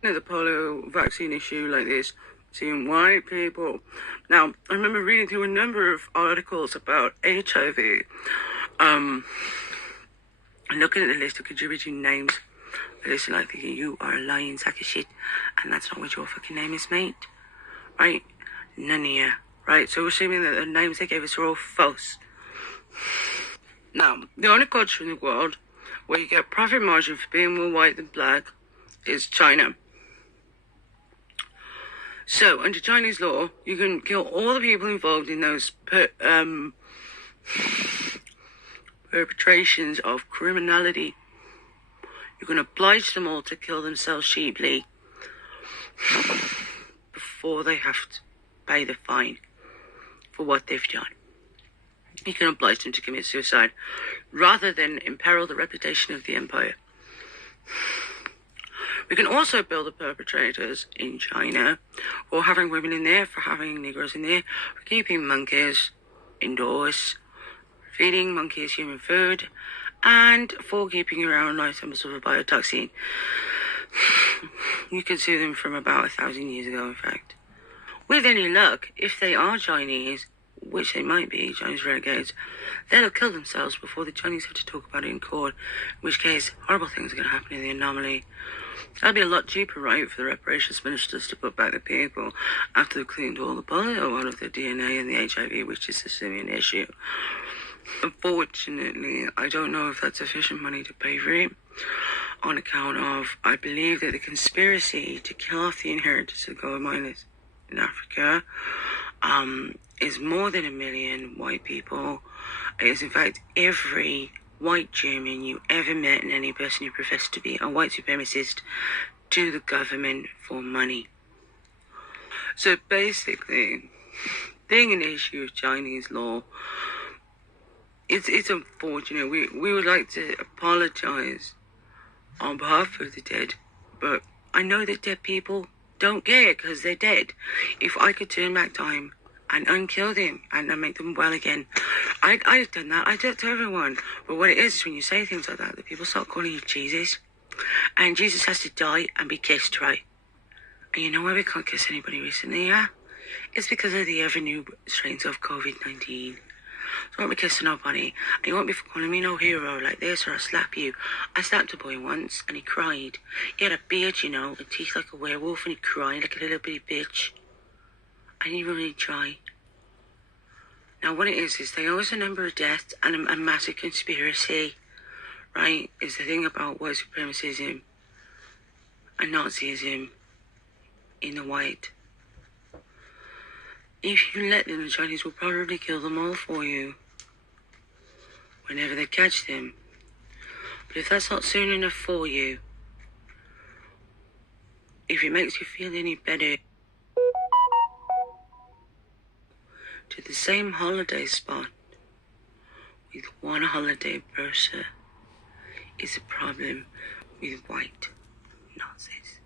The polio vaccine issue like this, seeing white people. Now, I remember reading through a number of articles about HIV, and looking at the list of contributing names. I listen like thinking, you are a lying sack of shit, and that's not what your fucking name is, mate. Right? None of you. Right? So we're assuming that the names they gave us are all false. Now, the only country in the world where you get profit margin for being more white than black is China. So, under Chinese law, you can kill all the people involved in those perpetrations of criminality. You can oblige them all to kill themselves cheaply before they have to pay the fine for what they've done. You can oblige them to commit suicide rather than imperil the reputation of the empire. We can also bill the perpetrators in China for having women in there, for having Negroes in there, for keeping monkeys indoors, feeding monkeys human food, and for keeping around large numbers of a biotoxin. You can sue them from about 1,000 years ago, in fact. With any luck, if they are Chinese, which they might be, Chinese renegades, they'll have killed themselves before the Chinese have to talk about it in court, in which case horrible things are going to happen in the anomaly. That'd be a lot cheaper, right, for the reparations ministers to put back the people after they've cleaned all the polio out of their DNA and the HIV, which is a Syrian issue. Unfortunately, I don't know if that's sufficient money to pay for it, on account of, I believe that the conspiracy to kill off the inheritance of gold miners in Africa is more than 1 million white people. It is, in fact, every white German you ever met and any person who professed to be a white supremacist to the government for money. So basically, being an issue of Chinese law, it's unfortunate. We would like to apologize on behalf of the dead, but I know that dead people don't care because they're dead. If I could turn back time and unkill them and then make them well again, I've done that. I do it to everyone. But what it is when you say things like that people start calling you Jesus. And Jesus has to die and be kissed, right? And you know why we can't kiss anybody recently, yeah? It's because of the ever new strains of COVID-19. So I won't be kissing nobody. And you won't be calling me no hero like this or I'll slap you. I slapped a boy once and he cried. He had a beard, you know, and teeth like a werewolf, and he cried like a little bitty bitch. I didn't really try. Now what it is they owe us a number of deaths and a massive conspiracy, right? Is the thing about white supremacism and Nazism in the white. If you let them, the Chinese will probably kill them all for you whenever they catch them. But if that's not soon enough for you, if it makes you feel any better, to the same holiday spot with one holiday brochure is a problem with white Nazis.